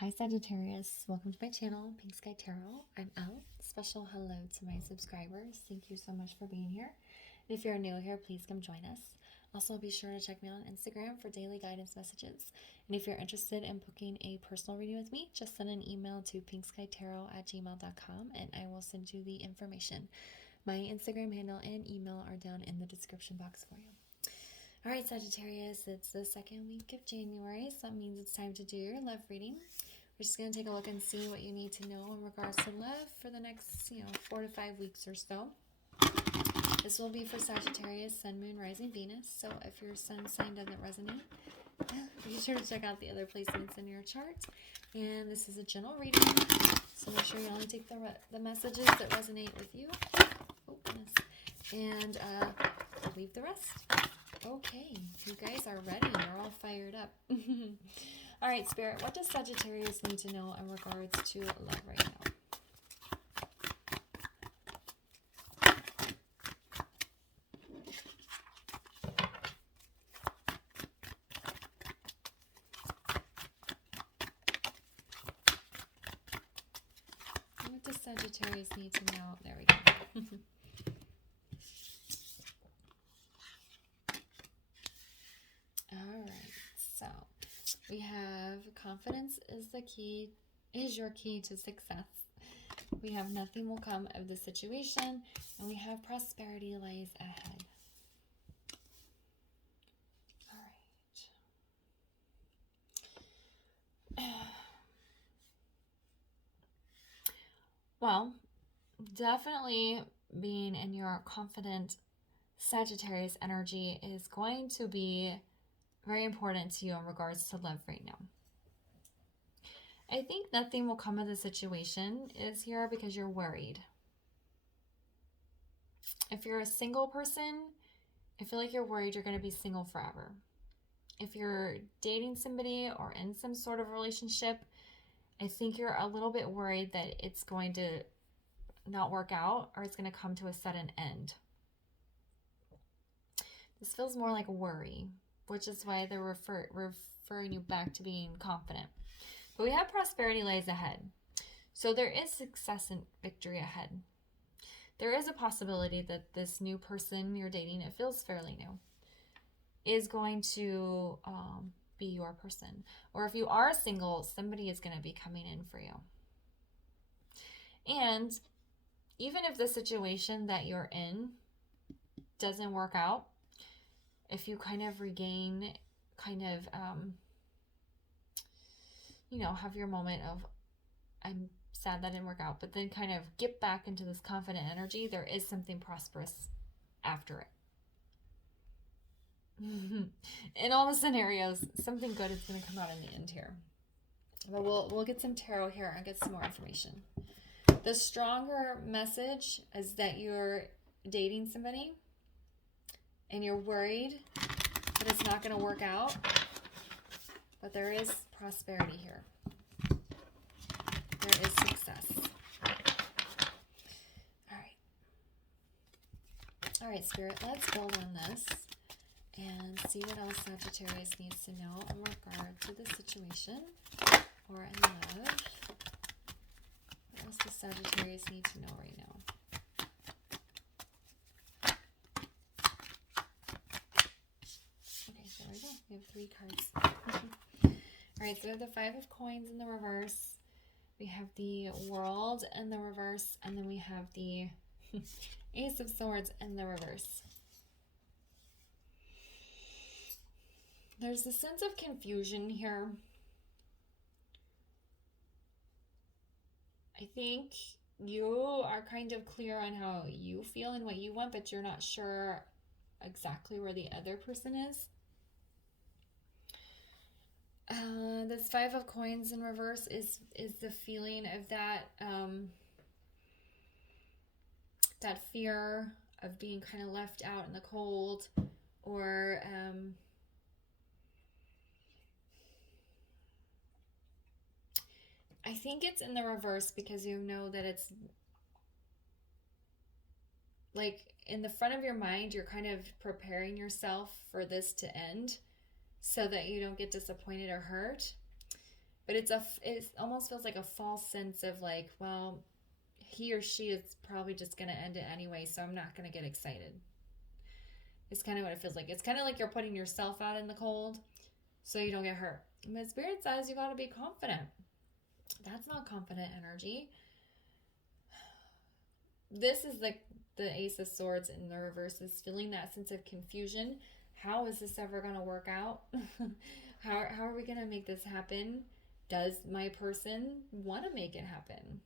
Hi Sagittarius, welcome to my channel, Pink Sky Tarot. I'm Elle. Special hello to my subscribers. Thank you so much for being here. And if you're new here, please come join us. Also, be sure to check me out on Instagram for daily guidance messages. And if you're interested in booking a personal reading with me, just send an email to pinkskytarot@gmail.com and I will send you the information. My Instagram handle and email are down in the description box for you. All right, Sagittarius, it's the second week of January, so that means it's time to do your love reading. We're just going to take a look and see what you need to know in regards to love for the next, 4 to 5 weeks or so. This will be for Sagittarius, Sun, Moon, Rising, Venus. So if your sun sign doesn't resonate, be sure to check out the other placements in your chart. And this is a general reading, so make sure you only take the messages that resonate with you. Oh, goodness. And leave the rest. Okay, you guys are ready. You're all fired up. All right, Spirit, what does Sagittarius need to know in regards to love right now? What does Sagittarius need to know? There we go. All right, so we have confidence is your key to success. We have nothing will come of the situation, and we have prosperity lies ahead. All right. Well, definitely being in your confident Sagittarius energy is going to be very important to you in regards to love right now. I think nothing will come of the situation is here because you're worried. If you're a single person, I feel like you're worried you're going to be single forever. If you're dating somebody or in some sort of relationship, I think you're a little bit worried that it's going to not work out or it's going to come to a sudden end. This feels more like worry, which is why they're referring you back to being confident. But we have prosperity lies ahead. So there is success and victory ahead. There is a possibility that this new person you're dating, it feels fairly new, is going to be your person. Or if you are single, somebody is going to be coming in for you. And even if the situation that you're in doesn't work out, if you kind of regain, have your moment of, I'm sad that didn't work out, but then kind of get back into this confident energy, there is something prosperous after it. In all the scenarios, something good is going to come out in the end here. But we'll get some tarot here and get some more information. The stronger message is that you're dating somebody and you're worried that it's not going to work out, but there is prosperity here. There is success. All right, Spirit, let's build on this and see what else Sagittarius needs to know in regard to the situation or in love. What else does Sagittarius need to know right now? Okay, there we go. We have 3 cards. All right, so we have the 5 of coins in the reverse. We have the World in the reverse, and then we have the Ace of Swords in the reverse. There's a sense of confusion here. I think you are kind of clear on how you feel and what you want, but you're not sure exactly where the other person is. This 5 of coins in reverse is the feeling of that that fear of being kind of left out in the cold, or I think it's in the reverse because you know that it's like in the front of your mind, you're kind of preparing yourself for this to end so that you don't get disappointed or hurt. But it almost feels like a false sense of like, well, he or she is probably just going to end it anyway, so I'm not going to get excited. It's kind of what it feels like. It's kind of like you're putting yourself out in the cold so you don't get hurt. But Spirit says you got to be confident. That's not confident energy. This is like the Ace of Swords in the reverse, is feeling that sense of confusion. How is this ever going to work out? How are we going to make this happen? Does my person want to make it happen?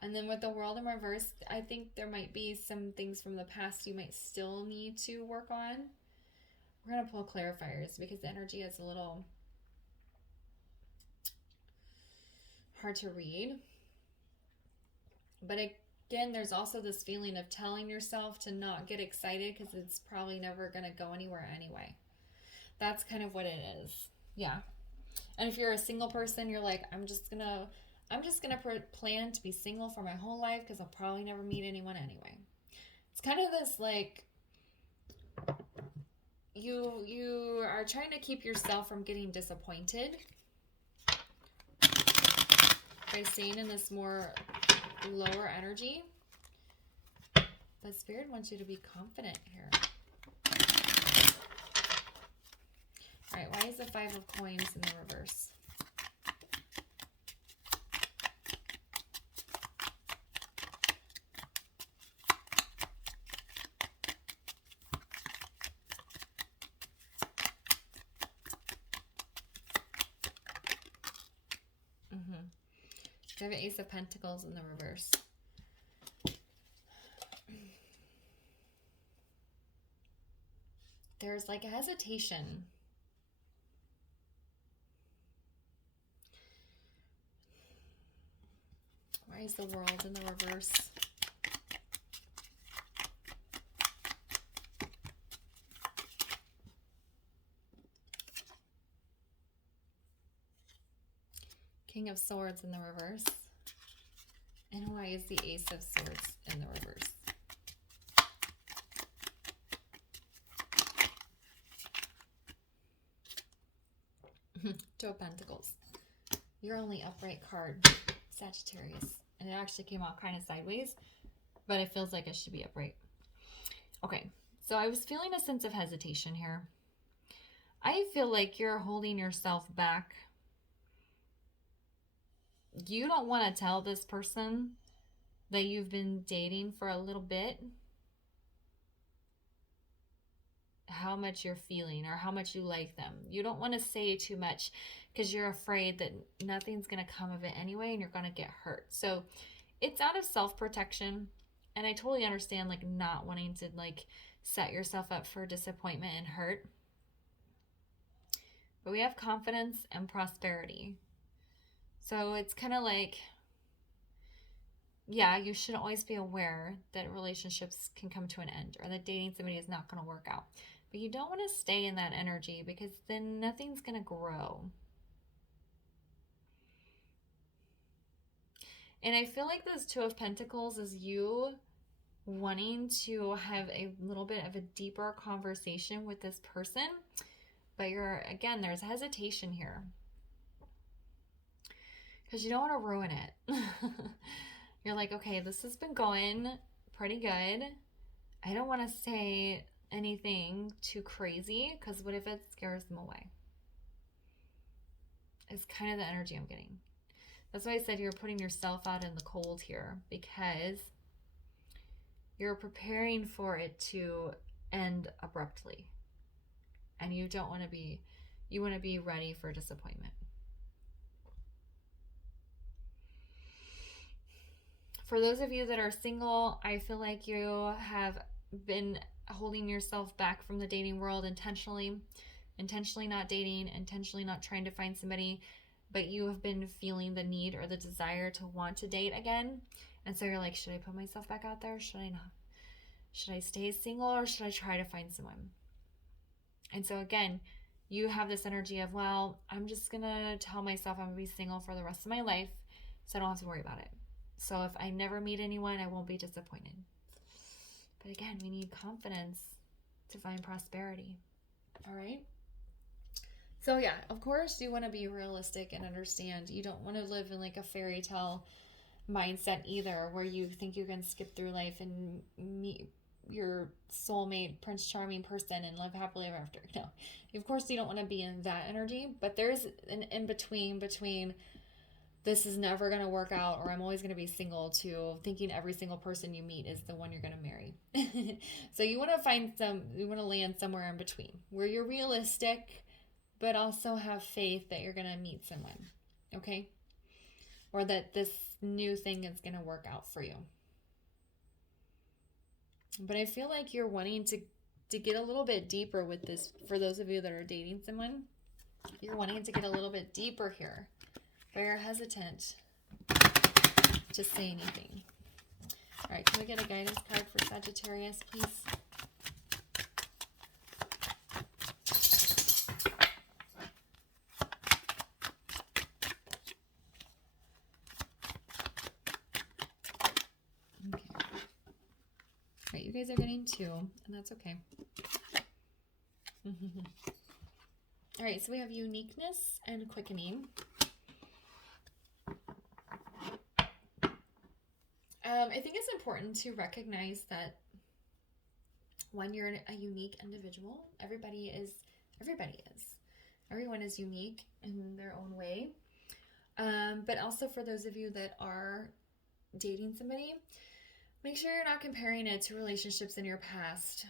And then with the World in reverse, I think there might be some things from the past you might still need to work on. We're going to pull clarifiers because the energy is a little hard to read. But again, there's also this feeling of telling yourself to not get excited because it's probably never going to go anywhere anyway. That's kind of what it is. Yeah. And if you're a single person, you're like, I'm just gonna plan to be single for my whole life because I'll probably never meet anyone anyway. It's kind of this like, you are trying to keep yourself from getting disappointed by staying in this more lower energy. But Spirit wants you to be confident here. All right, why is the Five of Coins in the reverse? I have an Ace of Pentacles in the reverse. There's like a hesitation. Why is the World in the reverse? King of Swords in the reverse. And why is the Ace of Swords in the reverse? Two of Pentacles. Your only upright card, Sagittarius. And it actually came out kind of sideways, but it feels like it should be upright. Okay, so I was feeling a sense of hesitation here. I feel like you're holding yourself back. You don't want to tell this person that you've been dating for a little bit how much you're feeling or how much you like them. You don't want to say too much because you're afraid that nothing's going to come of it anyway and you're going to get hurt. So it's out of self-protection. And I totally understand like not wanting to like set yourself up for disappointment and hurt. But we have confidence and prosperity. So it's kind of like, yeah, you should always be aware that relationships can come to an end or that dating somebody is not going to work out. But you don't want to stay in that energy because then nothing's going to grow. And I feel like this Two of Pentacles is you wanting to have a little bit of a deeper conversation with this person. But again, there's hesitation here. Because you don't want to ruin it. You're like, okay, this has been going pretty good. I don't want to say anything too crazy because what if it scares them away? It's kind of the energy I'm getting. That's why I said you're putting yourself out in the cold here because you're preparing for it to end abruptly. And you don't want to be, you want to be ready for disappointment. For those of you that are single, I feel like you have been holding yourself back from the dating world intentionally not dating, intentionally not trying to find somebody, but you have been feeling the need or the desire to want to date again. And so you're like, should I put myself back out there? Should I not? Should I stay single or should I try to find someone? And so again, you have this energy of, well, I'm just going to tell myself I'm going to be single for the rest of my life so I don't have to worry about it. So if I never meet anyone, I won't be disappointed. But again, we need confidence to find prosperity. All right? So yeah, of course you want to be realistic and understand. You don't want to live in like a fairy tale mindset either, where you think you can skip through life and meet your soulmate, Prince Charming person and live happily ever after. No, of course you don't want to be in that energy, but there's an in between this is never going to work out or I'm always going to be single to thinking every single person you meet is the one you're going to marry. So you want to land somewhere in between where you're realistic but also have faith that you're going to meet someone, okay? Or that this new thing is going to work out for you. But I feel like you're wanting to get a little bit deeper with this. For those of you that are dating someone, you're wanting to get a little bit deeper here, but you're hesitant to say anything. All right, can we get a guidance card for Sagittarius, please? You guys are getting 2, and that's okay. All right, so we have uniqueness and quickening. I think it's important to recognize that when you're a unique individual, everyone is unique in their own way. But also for those of you that are dating somebody, make sure you're not comparing it to relationships in your past.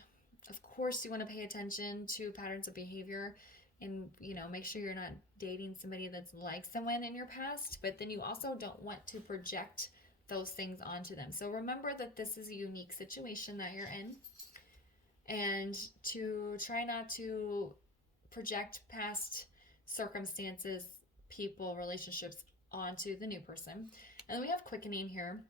Of course, you want to pay attention to patterns of behavior and, make sure you're not dating somebody that's like someone in your past, but then you also don't want to project those things onto them. So remember that this is a unique situation that you're in, and to try not to project past circumstances, people, relationships onto the new person. And we have quickening here,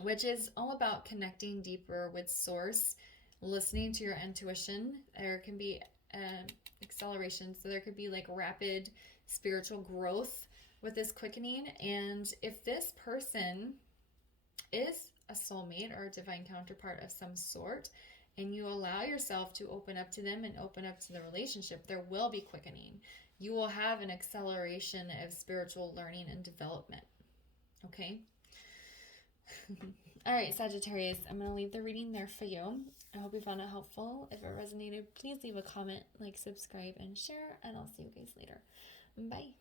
which is all about connecting deeper with source, listening to your intuition. There can be acceleration, so there could be like rapid spiritual growth with this quickening. And if this person is a soulmate or a divine counterpart of some sort, and you allow yourself to open up to them and open up to the relationship, there will be quickening. You will have an acceleration of spiritual learning and development. Okay? All right, Sagittarius, I'm going to leave the reading there for you. I hope you found it helpful. If it resonated, please leave a comment, like, subscribe, and share, and I'll see you guys later. Bye.